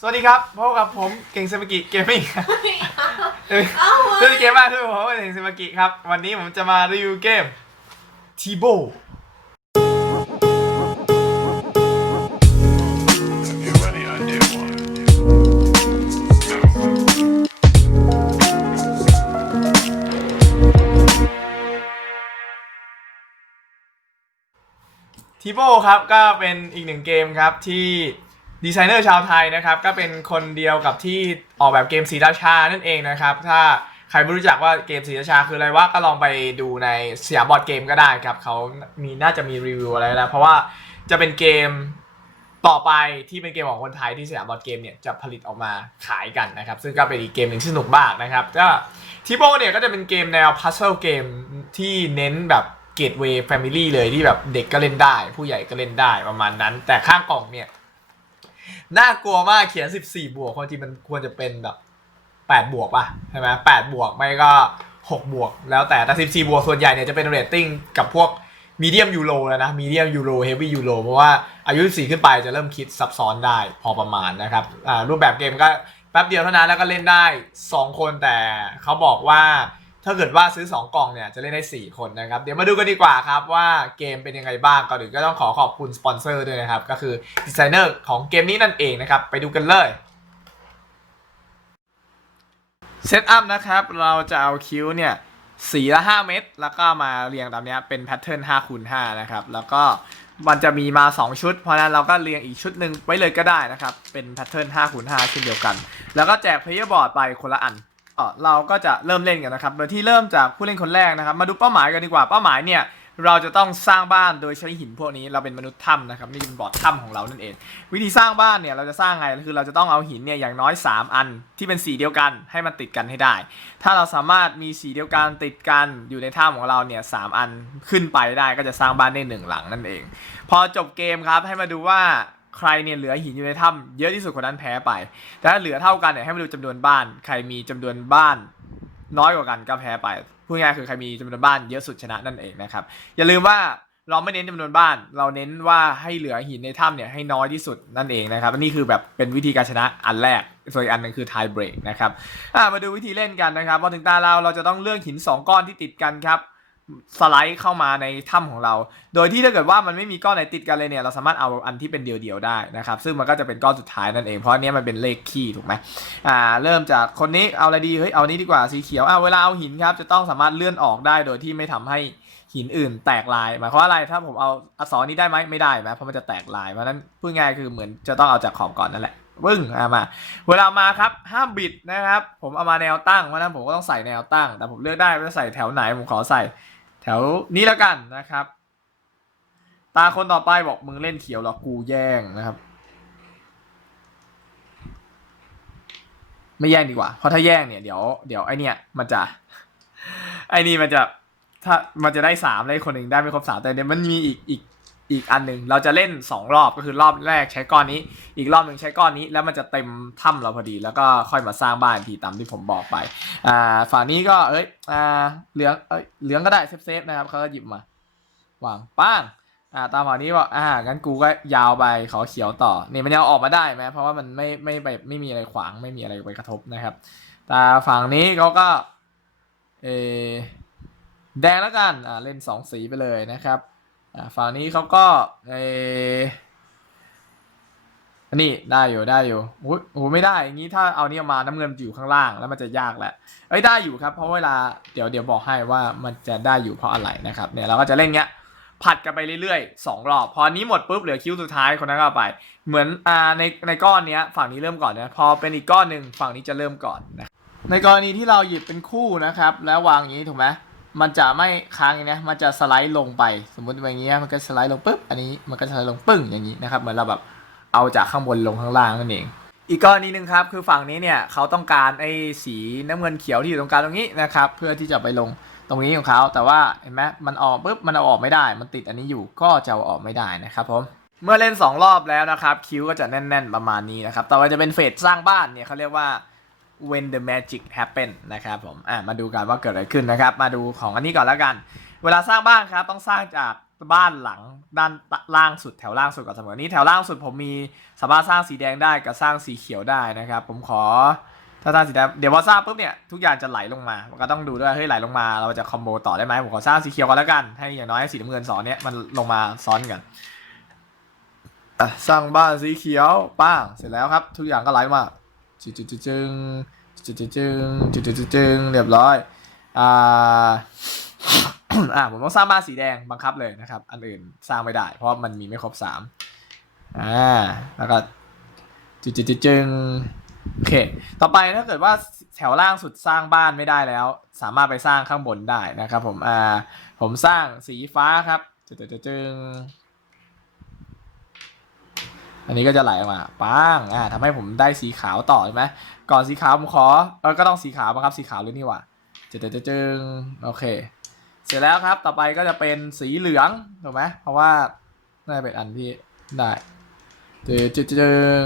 สวัสดีครับพบกับผมเก่งเซมากิเกมมิ่งเอ้ยเอ้าเรื่องเกมมากคือผมเก่งเซมากิครับ วันนี้ผมจะมารีวิวเกมทีโบ You ready? I do one. ทีโบครับก็เป็นอีกหนึ่งเกมครับที่ ดีไซเนอร์ชาวไทยนะครับ ก็เป็นคนเดียวกับที่ออกแบบเกมสีราชานั่นเองนะครับ ถ้าใครไม่รู้จักว่าเกมสีราชาคืออะไรว่าก็ลองไปดูในสยามบอร์ดเกมก็ได้ครับเขามีน่าจะมีรีวิวอะไรแล้ว เพราะว่าจะเป็นเกมต่อไปที่เป็นเกมของคนไทยที่สยามบอร์ดเกมเนี่ยจะผลิตออกมาขายกันนะครับ ซึ่งก็เป็นอีกเกมหนึ่งที่สนุกมากนะครับก็ทีโบเนี่ยก็จะเป็นเกมแนวพัซเซิลเกมที่เน้นแบบเกตเวย์แฟมิลี่เลยที่แบบเด็กก็เล่นได้ ผู้ใหญ่ก็เล่นได้ประมาณนั้น แต่ข้างกล่องเนี่ย น่ากลัวมากเขียน 14 บวกความจริงมันควรจะเป็นแบบ 8 บวกป่ะใช่ไหม8บวกไม่ก็ 6 บวก แล้วแต่แต่ 14 บวกส่วนใหญ่เนี่ยจะเป็นเรตติ้งกับพวกมีเดียมยูโรแล้วนะมีเดียมยูโรเฮฟวี่ยูโรเพราะว่าอายุ 14 ขึ้นไปจะเริ่มคิดซับซ้อนได้พอประมาณนะครับรูปแบบเกมก็แป๊บเดียวเท่านั้นแล้วก็เล่นได้ 2 คนแต่เขาบอกว่า ถ้าเกิดว่าซื้อ 2 กล่องเนี่ยจะเล่นได้ 4 คนนะครับ เดี๋ยวมาดูกันดีกว่าครับว่าเกมเป็นยังไงบ้างก่อนอื่นก็ต้องขอขอบคุณสปอนเซอร์ด้วยนะครับ ก็คือดีไซเนอร์ของเกมนี้นั่นเองนะครับ ไปดูกันเลยเซตอัพนะครับ เราจะเอาคิ้วเนี่ยสีละ 5 เม็ดแล้วก็มาเรียงตามเนี้ยเป็นแพทเทิร์น5คูณ5นะครับ แล้วก็มันจะมีมา 2 ชุด เพราะฉะนั้นเราก็เรียงอีกชุดหนึ่งไว้เลยก็ได้นะครับ เป็นแพทเทิร์น5คูณ5เช่นเดียวกัน แล้วก็แจกเพลเยอร์บอร์ดไปคนละอัน เราก็จะเริ่มเล่นกันนะครับ โดยที่เริ่มจากผู้เล่นคนแรกนะครับ มาดูเป้าหมายกันดีกว่า เป้าหมายเนี่ยเราจะต้องสร้างบ้านโดยใช้หินพวกนี้ เราเป็นมนุษย์ถ้ำนะครับนี่เป็นบอร์ดถ้ำของเรานั่นเอง วิธีสร้างบ้านเนี่ยเราจะสร้างไง คือเราจะต้องเอาหินเนี่ยอย่างน้อย 3 อันที่เป็นสีเดียวกันให้มันติดกันให้ได้ ถ้าเราสามารถมีสีเดียวกันติดกันอยู่ในถ้ำของเราเนี่ยสามอันขึ้นไปได้ก็จะสร้างบ้านได้หนึ่งหลังนั่นเอง พอจบเกมครับให้มาดูว่า ใครเนี่ยเหลือหินอยู่ในถ้ำเยอะที่สุดคนนั้นแพ้ไป แต่ถ้าเหลือเท่ากันเนี่ยให้มาดูจำนวนบ้าน ใครมีจำนวนบ้าน น้อยกว่ากันก็แพ้ไปพูดง่ายคือใครมีจำนวนบ้านเยอะสุดชนะนั่นเองนะครับอย่าลืมว่าเราไม่เน้นจำนวนบ้าน เราเน้นว่าให้เหลือหินในถ้ำเนี่ยให้น้อยที่สุดนั่นเองนะครับนี่คือแบบเป็นวิธีการชนะอันแรก ส่วนอีกอันหนึงคือ tie break นะครับมาดูวิธีเล่นกันนะครับพอถึงตาเราเราจะต้องเลือกหิน 2 ก้อนที่ติดกันครับ สไลด์เข้ามาในถ้ำของเรา โดยที่ถ้าเกิดว่ามันไม่มีก้อนไหนติดกันเลยเนี่ย เราสามารถเอาอันที่เป็นเดียวๆได้นะครับ ซึ่งมันก็จะเป็นก้อนสุดท้ายนั่นเอง เพราะอันเนี้ยมันเป็นเลขคี่ถูกไหมอ่า เริ่มจากคนนี้เอาอะไรดี เฮ้ย เอานี้ดีกว่า สีเขียว อ่าเวลาเอาหินครับ จะต้องสามารถเลื่อนออกได้ โดยที่ไม่ทำให้หินอื่นแตกลาย หมายความว่าอะไร ถ้าผมเอาอักษรนี้ได้ไหมไม่ได้ไหมเพราะมันจะแตกลาย เพราะนั้นพูดง่ายคือเหมือนจะต้องเอาจากขอบก่อนนั่นแหละวึ่งอ่ามา เวลามาครับ ห้ามบิดนะครับ ผมเอามาแนวตั้ง เพราะนั้นผมก็ต้องใส่แนวตั้ง แต่ผมเลือกได้ว่าจะใส่แถวไหน ผมขอใส่ ถวนี้แล้วกันนะครับ ตาคนต่อไปบอกมึงเล่นเขียวเหรอกูแย่งนะครับ ไม่แย่งดีกว่า เพราะถ้าแย่งเนี่ยเดี๋ยวเดี๋ยวไอเนี่ยมันจะ ไอนี่มันจะ ถ้ามันจะได้สามได้คนหนึ่งได้ไม่ครบสามแต่เนี่ยมันมีอีกอีก อีกอันหนึ่งเราจะเล่นสองรอบก็คือรอบแรกใช้ก้อนนี้ อีกรอบหนึ่งใช้ก้อนนี้ แล้วมันจะเต็มถ้ำเราพอดี แล้วก็ค่อยมาสร้างบ้านทีตามที่ผมบอกไปอ่าฝั่งนี้ก็เอ้ยอ่าเหลืองเอ้ยเหลืองก็ได้เซฟเซฟนะครับเขาก็หยิบมาวางป้างอ่าตามฝั่งนี้บอกอ่างั้นกูก็ยาวไปขอเขียวต่อนี่มันยังออกมาได้ไหมเพราะว่ามันไม่ไม่ไปไม่มีอะไรขวางไม่มีอะไรไปกระทบนะครับแต่ฝั่งนี้เขาก็เอแดงแล้วกันอ่าเล่นสองสีไปเลยนะครับ ฝั่งนี้เขาก็เอนนี้ได้อยู่ได้อยู่อุ้ยโอ้โหไม่ได้อย่างนี้ถ้าเอาเนี่ยมาน้ำเงินอยู่ข้างล่างแล้วมันจะยากแหละเอ้ยได้อยู่ครับ เพราะเวลาเดี๋ยวเดี๋ยวบอกให้ว่ามันจะได้อยู่เพราะอะไรนะครับเนี่ยเราก็จะเล่นเงี้ยผัดกันไปเรื่อยๆสองรอบ พอนี้หมดปุ๊บเหลือคิวสุดท้ายคนนั้นก็ไป เหมือนอ่าในในก้อนเนี้ยฝั่งนี้เริ่มก่อนนะพอเป็นอีกก้อนหนึ่งฝั่งนี้จะเริ่มก่อนนะในกรณีที่เราหยิบเป็นคู่นะครับ แล้ววางอย่างนี้ถูกไหม มันจะไม่ค้างอย่างนี้นะ มันจะสไลด์ลงไป สมมติอย่างเงี้ย มันก็สไลด์ลงปุ๊บ อันนี้มันก็สไลด์ลงปึ้งอย่างนี้นะครับ เหมือนเราแบบเอาจากข้างบนลงข้างล่างนั่นเอง อีกกรณีหนึ่งครับ คือฝั่งนี้เนี่ยเขาต้องการไอ้สีน้ำเงินเขียวที่อยู่ตรงกลางตรงนี้นะครับ เพื่อที่จะไปลงตรงนี้ของเขา แต่ว่าเห็นไหมมันออกปุ๊บ มันเอาออกไม่ได้ มันติดอันนี้อยู่ ก็จะเอาออกไม่ได้นะครับผม เมื่อเล่น 2 รอบแล้วนะครับ คิวก็จะแน่น ๆ ประมาณนี้นะครับ ต่อไปจะเป็นเฟสสร้างบ้านเนี่ยเขาเรียกว่า when the magic happen นะครับผมอะมาดูกันว่าเกิดอะไรขึ้นนะครับ มาดูของอันนี้ก่อนแล้วกัน เวลาสร้างบ้านครับต้องสร้างจากบ้านหลังด้านล่างสุดแถวล่างสุดก่อนเสมอนี้แถวล่างสุดผมมีสามารถสร้างสีแดงได้กับสร้างสีเขียวได้นะครับ ผมขอถ้าสร้างสีแดงเดี๋ยวพอสร้างปุ๊บเนี่ยทุกอย่างจะไหลลงมาก็ต้องดูด้วยเฮ้ยไหลลงมาเราจะคอมโบต่อได้ไหมผมขอสร้างสีเขียวก่อนแล้วกันให้อย่างน้อยสีน้ำเงินสอนเนี้ยมันลงมาซ้อนกันสร้างบ้านสีเขียวป้างเสร็จแล้วครับ ทุกอย่างก็ไหลมา จึงจึ๊งจึงจึ๊งจึงจึ๊งจึงจึ๊งเรียบร้อย อ่า อ่าผมต้องสร้างบ้านสีแดงบังคับเลยนะครับ อันอื่นสร้างไม่ได้ เพราะมันมีไม่ครบสามอ่า แล้วก็จึงจึ๊งจึงจึ๊งโอเค ต่อไปถ้าเกิดว่าแถวล่างสุดสร้างบ้านไม่ได้แล้ว สามารถไปสร้างข้างบนได้นะครับผม อ่า ผมสร้างสีฟ้าครับจึงจึงจึ๊งจึ๊ง อันนี้ก็จะไหลออกมาปังอ่าทำให้ผมได้สีขาวต่อใช่ไหมก่อนสีขาวผมขอเออก็ต้องสีขาวบังคับสีขาวเลยนี่หว่าจึ๊งจึ๊งจึ๊งจึ๊งโอเค เสร็จแล้วครับต่อไปก็จะเป็นสีเหลืองถูกไหมเพราะว่าน่าจะเป็นอันที่ได้จึงจึงจึง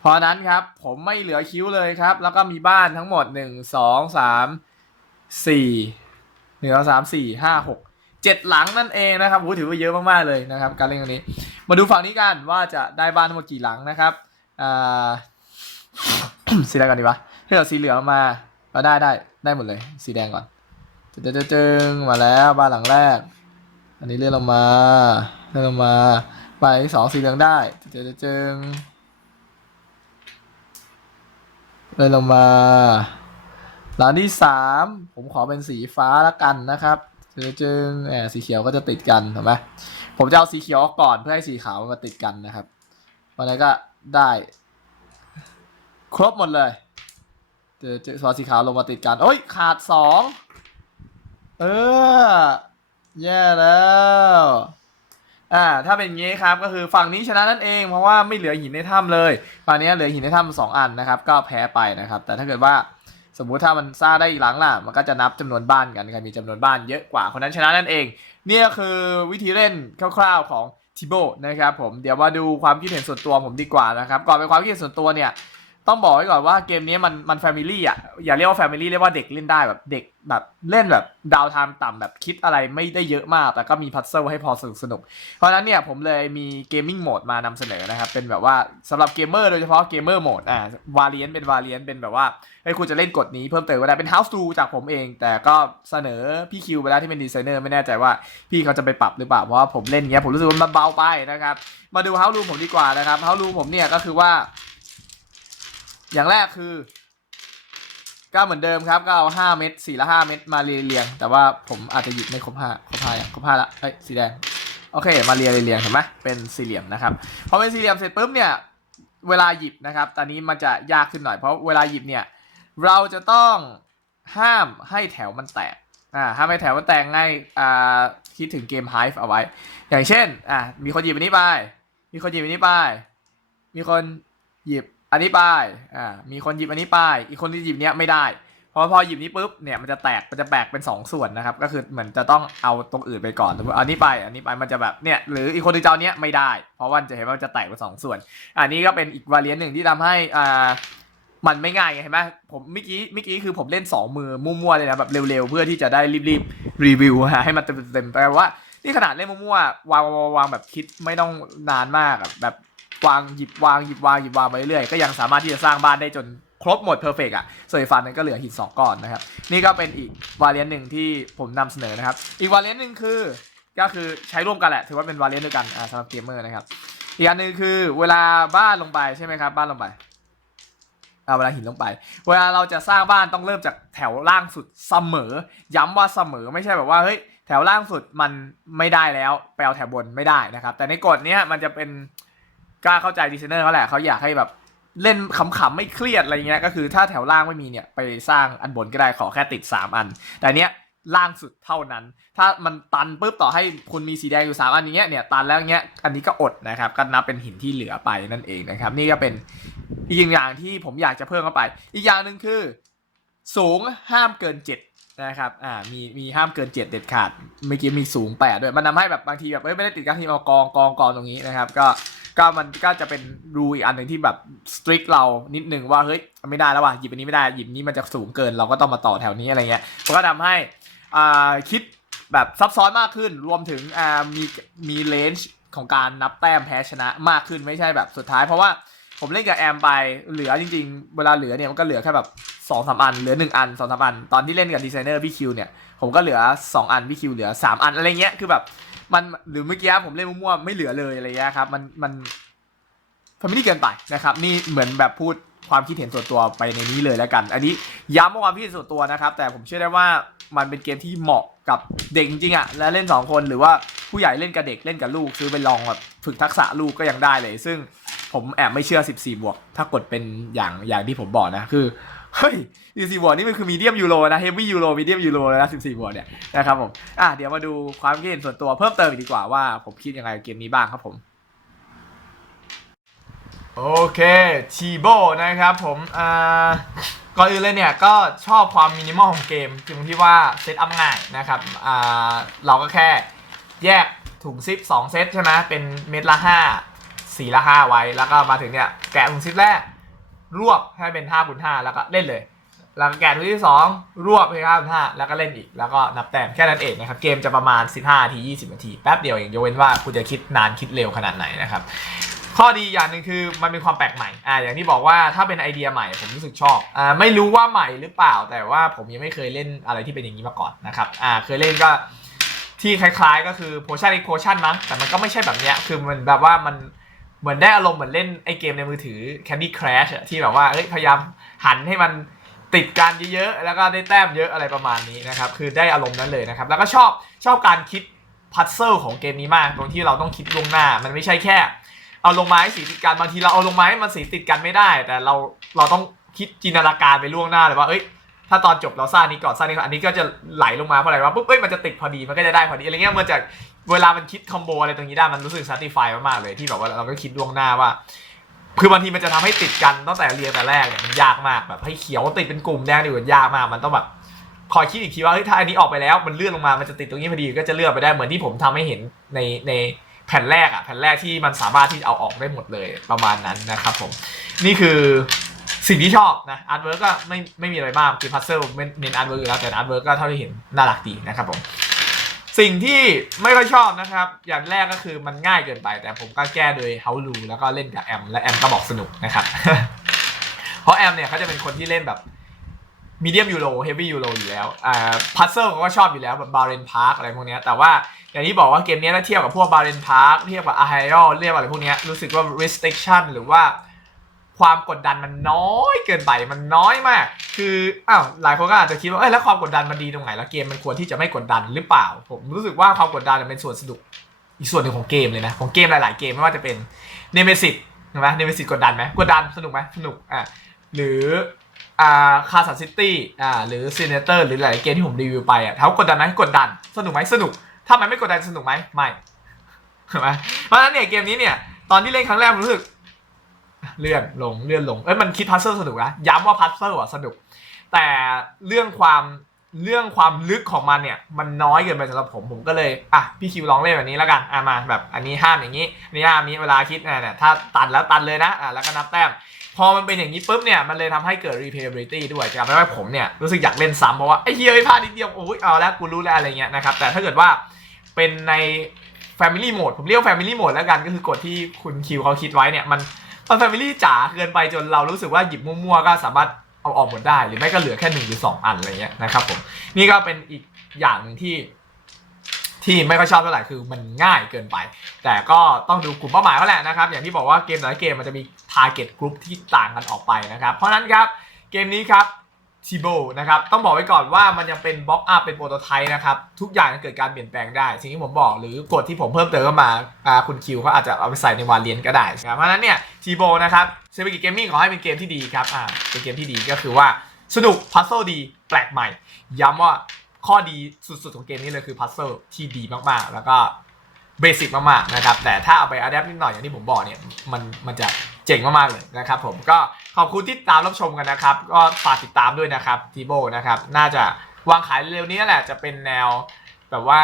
เพราะนั้นครับผมไม่เหลือคิ้วเลยครับ แล้วก็มีบ้านทั้งหมดหนึ่งสองสามสี่หนึ่งสองสามสี่ห้าหก เจ็ดหลังนั่นเองนะครับโอ้โหถือว่าเยอะมากๆเลยนะครับ การเล่นครั้งนี้ มาดูฝั่งนี้กันว่าจะได้บ้านทั้งหมดกี่หลังนะครับอ่าสีอะไรก่อนดีวะถ้าเกิดสีเหลืองมาก็ได้ได้ได้หมดเลย สีแดงก่อนจึงจึงจึงมาแล้วบ้านหลังแรก อันนี้เลื่อนลงมาเลื่อนลงมาไปที่สองสีเหลืองได้จึงจึงจึงเลื่อนลงมาหลังที่สามผมขอเป็นสีฟ้าละกันนะครับ จึงจึงแหมสีเขียวก็จะติดกันถูกไหมผมจะเอาสีเขียวก่อนเพื่อให้สีขาวมันมาติดกันนะครับวันนี้ก็ได้ ครบหมดเลยเจอเจอซอสีขาวลงมาติดกันโอ้ยขาดสองเออ แย่แล้วอ่าถ้าเป็นอย่างงี้ครับก็คือฝั่งนี้ชนะนั่นเองเพราะว่าไม่เหลือหินในถ้ำเลยฝั่งนี้เหลือหินในถ้ำสองอันนะครับ ก็แพ้ไปนะครับ แต่ถ้าเกิดว่า สมมุติถ้ามันสร้างได้อีกหลังล่ะ มันก็จะนับจำนวนบ้านกันใครมีจำนวนบ้านเยอะกว่าคนนั้นชนะนั่นเองเนี่ยคือวิธีเล่นคร่าวๆของทิโบนะครับผมเดี๋ยวมาดูความคิดเห็นส่วนตัวผมดีกว่านะครับก่อนเป็นความคิดเห็นส่วนตัวเนี่ย ต้องบอกไว้ก่อนว่าเกมนี้มันมันแฟมิลี่อะอย่าเรียกว่าแฟมิลี่เรียกว่าเด็กเล่นได้แบบเด็กแบบเล่นแบบดาวไทม์ต่ำแบบคิดอะไรไม่ได้เยอะมาก แต่ก็มีพัซเซิลให้พอสนุกสนุก เพราะฉะนั้นเนี่ยผมเลยมีเกมมิ่งโหมดมานำเสนอนะครับ เป็นแบบว่าสำหรับเกมเมอร์โดยเฉพาะเกมเมอร์โหมดอ่าวาเลียนเป็นวาเลียนเป็นแบบว่าเฮ้ยคุณจะเล่นกฎนี้เพิ่มเติมก็ได้เป็น House Rule จากผมเอง แต่ก็เสนอพี่คิวไปแล้วที่เป็นดีไซเนอร์ไม่แน่ใจว่าพี่เขาจะไปปรับหรือเปล่าเพราะว่าผมเล่นเงี้ยผมรู้สึกว่ามันเบาไปนะครับมาดู House Rule ผมดีกว่านะครับ House Rule ผมเนี่ยก็คือว่า อย่างแรกคือ ก็เหมือนเดิมครับ ก็เอาห้าเม็ดสี่ละห้าเม็ดมาเรียงๆแต่ว่าผมอาจจะหยิบไม่ครบห้าครบห้าอย่างครบห้าละเอ้ยสีแดงโอเค มาเรียงเรียงเห็นไหมเป็นสี่เหลี่ยมนะครับพอเป็นสี่เหลี่ยมเสร็จปุ๊บเนี่ยเวลาหยิบนะครับ ตอนนี้มันจะยากขึ้นหน่อยเพราะเวลาหยิบเนี่ยเราจะต้องห้ามให้แถวมันแตกอ่าห้ามให้แถวมันแตกง่ายอ่าคิดถึงเกม Hive เอาไว้ อย่างเช่นอ่ามีคนหยิบอันนี้ไป มีคนหยิบอันนี้ไป มีคนหยิบ อันนี้ไปอ่ามีคนหยิบอันนี้ไปอีกคนที่หยิบเนี้ยไม่ได้เพราะพอหยิบนี้ปุ๊บเนี่ยมันจะแตกมันจะแตกเป็นสองส่วนนะครับ ก็คือเหมือนจะต้องเอาตรงอื่นไปก่อนสมมติเอาอันนี้ไป อันนี้ไปมันจะแบบเนี่ยหรืออีกคนที่จะเอาเนี้ยไม่ได้ เพราะว่าจะเห็นว่ามันจะแตกเป็นสองส่วน อันนี้ก็เป็นอีกวาเลียนหนึ่งที่ทำให้อ่ามันไม่ง่ายไงเห็นไหมผมเมื่อกี้เมื่อกี้คือผมเล่น 2 มือมั่วๆเลยนะแบบเร็วๆ เพื่อที่จะได้รีบๆรีวิวฮะให้มันเต็มๆแปลว่านี่ขนาดเล่นมั่วๆวางวางแบบคิดไม่ต้องนานมากแบบ วางหยิบวางหยิบวางหยิบวางไปเรื่อยก็ยังสามารถที่จะสร้างบ้านได้จนครบหมดเพอร์เฟกอะส่วนฟันนึงก็เหลือหินสองก้อนนะครับ นี่ก็เป็นอีกวาเลียนหนึ่งที่ผมนำเสนอนะครับ อีกวาเลียนหนึ่งคือก็คือใช้ร่วมกันแหละ ถือว่าเป็นวาเลียนด้วยกันสำหรับเกมเมอร์นะครับ อีกอันหนึ่งคือเวลาบ้านลงไปใช่ไหมครับ บ้านลงไปเอาเวลาหินลงไป เวลาเราจะสร้างบ้านต้องเริ่มจากแถวล่างสุดเสมอ ย้ำว่าเสมอไม่ใช่แบบว่าเฮ้ยแถวล่างสุดมันไม่ได้แล้วไปเอาแถวบนไม่ได้นะครับ แต่ในกฎเนี้ยมันจะเป็น กล้าเข้าใจดีไซเนอร์เขาแหละเขาอยากให้แบบเล่นขำๆไม่เครียดอะไรเงี้ยก็คือถ้าแถวล่างไม่มีเนี่ยไปสร้างอันบนก็ได้ขอแค่ติด 3 อัน แต่เนี้ยล่างสุดเท่านั้น ถ้ามันตันปุ๊บต่อให้คุณมีสีแดงอยู่3อันอย่างเงี้ยเนี่ยตันแล้วเงี้ยอันนี้ก็อดนะครับก็นับเป็นหินที่เหลือไปนั่นเองนะครับ นี่ก็เป็นอีกอย่างที่ผมอยากจะเพิ่มเข้าไป อีกอย่างหนึ่งคือ สูงห้ามเกิน7นะครับอ่ามีมีห้ามเกิน7เด็ดขาดเมื่อกี้มีสูง8ด้วยมันทำให้แบบบางทีแบบเอ้ยไม่ได้ติดกันทีมเอากองกองกองตรงนี้นะครับ ก็ ก็มันก็จะเป็นรูอีกอันหนึ่งที่แบบ strict เรานิดหนึ่งว่าเฮ้ยไม่ได้แล้วว่ะหยิบอันนี้ไม่ได้หยิบนี้มันจะสูงเกินเราก็ต้องมาต่อแถวนี้อะไรเงี้ยมันก็ทำให้อ่าคิดแบบซับซ้อนมากขึ้นรวมถึงอ่ามีมีเลนจ์ของการนับแต้มแพ้ชนะมากขึ้นไม่ใช่แบบสุดท้ายเพราะว่าผมเล่นกับแอมไปเหลือจริงๆ เวลาเหลือเนี่ยมันก็เหลือแค่แบบสองสามอันเหลือหนึ่งอันสองสามอัน ตอนที่เล่นกับดีไซเนอร์พี่คิวเนี่ยผมก็เหลือสองอันพี่คิวเหลือสามอันอะไรเงี้ยคือแบบ มันหรือเมื่อกี้ผมเล่นมั่วๆไม่เหลือเลยอะไรเงี้ยครับ มันมันฟมิลี่เกินไปนะครับ นี่เหมือนแบบพูดความคิดเห็นส่วนตัวไปในนี้เลยแล้วกัน อันนี้ย้ำว่าความคิดเห็นส่วนตัวนะครับ แต่ผมเชื่อได้ว่ามันเป็นเกมที่เหมาะกับเด็กจริงๆอะ่ะและเล่น 2 คนหรือว่าผู้ใหญ่เล่นกับเด็กเล่นกับลูกซื้อไปลองแบบฝึกทักษะลูกก็ยังได้เลย ซึ่งผมแอบไม่เชื่อ 14 บวก ถ้ากดเป็นอย่างอย่างที่ผมบอกนะคือ เฮ้ย14บวกนี่มันคือมีเดียมยูโรนะเฮฟวี่ยูโรมีเดียมยูโรเลยนะ14บวกเนี่ยนะครับผมอะเดี๋ยวมาดูความคิดเห็นส่วนตัวเพิ่มเติมอีกดีกว่าว่าผมคิดยังไงเกมนี้บ้างครับผม โอเคชีโบนะครับผมอ่าก่อนอื่นเลยเนี่ยก็ชอบความมินิมอลของเกมตรงที่ว่าเซตอัพง่ายนะครับอ่าเราก็แค่แยกถุงซิป2เซตใช่ไหมเป็นเม็ดละ5สีละ5ไว้แล้วก็มาถึงเนี่ยแกะถุงซิปแรก รวบให้เป็น5คูณ5แล้วก็เล่นเลยแล้วก็แกะถุงที่ 2 รวบเป็น5คูณ5แล้วก็เล่นอีก แล้วก็นับแต้มแค่นั้นเองนะครับ เกมจะประมาณ 15นาที20 นาที แป๊บเดียวเองยกเว้นว่าคุณจะคิดนานคิดเร็วขนาดไหนนะครับ ข้อดีอย่างหนึ่งคือมันเป็นความแปลกใหม่อ่าอย่างที่บอกว่าถ้าเป็นไอเดียใหม่ผมรู้สึกชอบอ่าไม่รู้ว่าใหม่หรือเปล่า แต่ว่าผมยังไม่เคยเล่นอะไรที่เป็นอย่างนี้มาก่อนนะครับอ่าเคยเล่นก็ที่คล้าย ๆ ก็คือ potion e x potion มั้งแต่มันก็ไม่ใช่แบบเนี้ยคือมันแบบว่ามัน เหมือนได้อารมณ์เหมือนเล่นไอเกมในมือถือ Candy Crush อะที่แบบว่าเอ้ยพยายามหันให้มันติดกันเยอะๆ แล้วก็ได้แต้มเยอะอะไรประมาณนี้นะครับ คือได้อารมณ์นั้นเลยนะครับ แล้วก็ชอบชอบการคิดพัซเซิลของเกมนี้มาก ตรงที่เราต้องคิดล่วงหน้า มันไม่ใช่แค่ เอาลงไม้สีติดกัน บางทีเราเอาลงไม้มันสีติดกันไม่ได้ แต่เราเราต้องคิดจินตนาการไปล่วงหน้าเลยว่า เอ้ย ถ้าตอนจบเราสร้างนี้ก่อนสร้างนี้ก่อนอันนี้ก็จะไหลลงมาเพราะอะไรวะปุ๊บเอ้ยมันจะติดพอดีมันก็จะได้พอดีอะไรเงี้ยมันจะเวลามันคิดคอมโบอะไรตรงนี้ได้มันรู้สึก satisfy มากๆเลยที่แบบว่าเราก็คิดล่วงหน้าว่าคือบางทีมันจะทำให้ติดกันตั้งแต่เรียนแต่แรกเนี่ยมันยากมากแบบให้เขียวติดเป็นกลุ่มแดงดีกว่ายากมากมันต้องแบบคอยคิดอีกทีว่าเฮ้ยถ้าอันนี้ออกไปแล้วมันเลื่อนลงมา มันจะติดตรงนี้พอดีก็จะเลื่อนไปได้เหมือนที่ผมทำให้เห็นในในแผ่นแรกอะแผ่นแรกที่มันสามารถที่เอาออกได้หมดเลยประมาณนั้นนะครับผมนี่คือ สิ่งที่ชอบนะอาร์ตเวิร์กก็ไม่ไม่มีอะไรมากคือพัซเซิลเน้นอาร์ตเวิร์กอยู่แล้วแต่อาร์ตเวิร์กก็เท่าที่เห็นน่ารักดีนะครับผมสิ่งที่ไม่ค่อยชอบนะครับ อย่างแรกก็คือมันง่ายเกินไป แต่ผมก็แก้โดยเฮาลูแล้วก็เล่นกับแอม และแอมก็บอกสนุกนะครับ เพราะแอมเนี่ยเขาจะเป็นคนที่เล่นแบบมีเดียมยูโรเฮฟวี่ยูโรอยู่แล้วอ่าพัซเซิลเขาก็ชอบอยู่แล้วแบบบาเรนพาร์คอะไรพวกเนี้ยแต่ว่าอย่างที่บอกว่าเกมนี้ถ้าเทียบกับพวกบา r เ n นพาร์คเทียบกับอาไฮรอเรียกอะไรพวกเนี้ยรู้สึกว่า restriction หรือว่า ความกดดันมันน้อยเกินไปมันน้อยมาก คืออ้าวหลายคนก็อาจจะคิดว่าเอ้ยแล้วความกดดันมันดีตรงไหนแล้วเกมมันควรที่จะไม่กดดันหรือเปล่า ผมรู้สึกว่าความกดดันเป็นส่วนสนุกอีกส่วนหนึ่งของเกมเลยนะของเกมหลาย ๆ เกมไม่ว่าจะเป็นเนเมซิตใช่ไหมเนเมซิตกดดันไหมกดดันสนุกไหมสนุกอะหรืออ่าคาสันซิตี้อ่าหรือซีเนเตอร์หรือหลายเกมที่ผมรีวิวไปอะเขากดดันไหมกดดันสนุกไหมสนุก ถ้ามันไม่กดดันสนุกไหมไม่ใช่ไหมเพราะฉะนั้นเนี่ยเกมนี้เนี่ยตอนที่เล่นครั้งแรกผมรู้สึก เลื่อนลงเลื่อนลงเอ้ยมันคิดพัซเซิลสนุกนะย้ำว่าพัซเซิลอะสนุก แต่เรื่องความเรื่องความลึกของมันเนี่ย มันน้อยเกินไปสำหรับผมผมก็เลยอะพี่คิวลองเล่นแบบนี้แล้วกันอะมาแบบอันนี้ห้ามอย่างนี้อันนี้ห้ามนี้เวลาคิดเนี่ยเนี่ยถ้าตัดแล้วตัดเลยนะอะแล้วก็นับแต้มพอมันเป็นอย่างนี้ปุ๊บเนี่ยมันเลยทำให้เกิด replayability ด้วยจะทำให้ผมเนี่ยรู้สึกอยากเล่นซ้ำเพราะว่าไอ้เฮียไอ้พลาดนิดเดียวโอ้ยเอาแล้วกูรู้แล้วอะไรเงี้ยนะครับแต่ถ้าเกิดว่าเป็นใน Family Mode ผมเรียก Family Mode แล้วกันก็คือกฎที่คุณคิวเขาคิดไว้เนี่ยมัน มันแฟมิลี่จ๋าเกินไปจนเรารู้สึกว่าหยิบมั่วๆก็สามารถเอาออกหมดได้หรือไม่ก็เหลือแค่หนึ่งหรือสองอันอะไรเงี้ยนะครับผมนี่ก็เป็นอีกอย่างหนึ่งที่ ที่ไม่ค่อยชอบเท่าไหร่คือมันง่ายเกินไป แต่ก็ต้องดูกลุ่มเป้าหมายเขาแหละนะครับ อย่างที่บอกว่าเกมแต่ละเกมมันจะมีทาร์เก็ตกลุ่มที่ต่างกันออกไปนะครับ เพราะนั้นครับเกมนี้ครับ ทีโบนะครับต้องบอกไว้ก่อนว่ามันยังเป็นบล็อกอัพเป็นโปรโตไทป์นะครับทุกอย่างจะเกิดการเปลี่ยนแปลงได้ สิ่งที่ผมบอกหรือกฎที่ผมเพิ่มเติมเข้ามาคุณคิวเขาอาจจะเอาไปใส่ในวาเลียนก็ได้นะเพราะฉะนั้นเนี่ยทีโบนะครับเซฟิกิเกมมิ่งขอให้เป็นเกมที่ดีครับอ่าเป็นเกมที่ดีก็คือว่าสนุกพัซโซดีแปลกใหม่ ย้ำว่าข้อดีสุดๆของเกมนี้เลยคือพัซเซิลที่ดีมากๆ แล้วก็เบสิกมากๆนะครับแต่ถ้าเอาไปอัดแอปนิดหน่อยอย่างที่ผมบอกเนี่ยมันมันจะ เจ๋งมากๆเลยนะครับผมก็ขอบคุณที่ตามรับชมกันนะครับ ก็ฝากติดตามด้วยนะครับทีโบนะครับ น่าจะวางขายเร็วนี้แหละจะเป็นแนวแบบว่า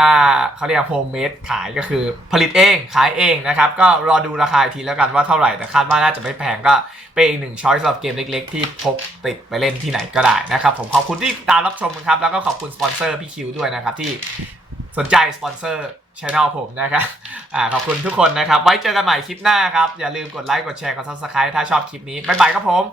เขาเรียกโฮมเมดขายก็คือผลิตเองขายเองนะครับ ก็รอดูราคาทีแล้วกันว่าเท่าไหร่ แต่คาดว่าน่าจะไม่แพงก็เป็นอีกหนึ่งช้อยสำหรับเกมเล็กๆ ที่พกติดไปเล่นที่ไหนก็ได้นะครับ ผมขอบคุณที่ตามรับชมครับ แล้วก็ขอบคุณสปอนเซอร์พี่คิวด้วยนะครับ ที่สนใจสปอนเซอร์ ช anel ผมนะครับอ่าขอบคุณทุกคนนะครับ ไว้เจอกันใหม่คลิปหน้าครับ อย่าลืมกดไลค์ กดแชร์ กด subscribe ถ้าชอบคลิปนี้ บ๊ายบายครับผม